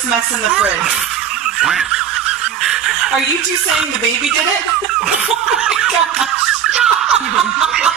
this mess in the fridge. Are you two saying the baby did it? Oh my gosh.